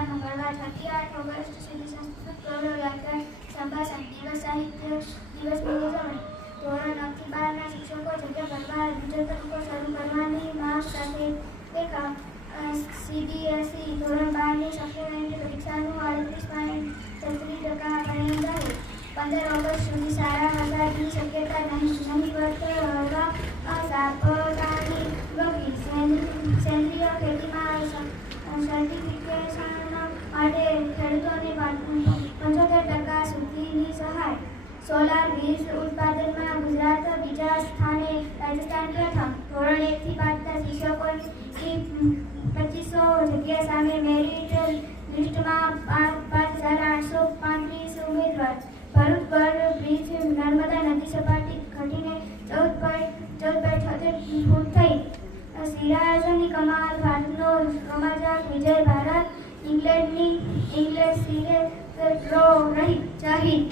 શાળા મંગળવાર 8 ઓગસ્ટ સુધી સંસ્કૃત ગૌરવ યાત્રા સંભાષણ દિવસ સાહિત્ય દિવસની ઉજવણી ધોરણ 9 થી 12 ના શિક્ષકો જગ્યા ભરવા વિજેતકો શરૂ કરવાની માંગ સાથે દેખાવ CBSE ધોરણ 12 ની સપ્લિમેન્ટરી પરીક્ષાનું 38.33% પરિણામ જાહેર 15 ઓગસ્ટ સુધી શાળા વગરની શક્યતા નહીવત હળવા સાપતાની વગી સેન્દ્રીય ખેતીમાં સર્ટિફિકેશન માટે ખેડૂતોને 75% સુધીની સહાય સોલાર વીજ ઉત્પાદનમાં ગુજરાત બીજા સ્થાને રાજસ્થાન પ્રથમ ધોરણ 1 થી 5 ના શિક્ષકોની 2500 જગ્યા સામે મેરિટ લિસ્ટમાં 5835 ઉમેદવાર ભરૂચ બર્ડ બ્રિજ નર્મદા નદી સપાટી ઘટીને 14.76 ફૂટ થઈ સિરાજની કમાલ ભારતનો રોમાંચક વિજય ભારત ઇંગ્લેન્ડ સિરીઝ ડ્રો રહી જાહેર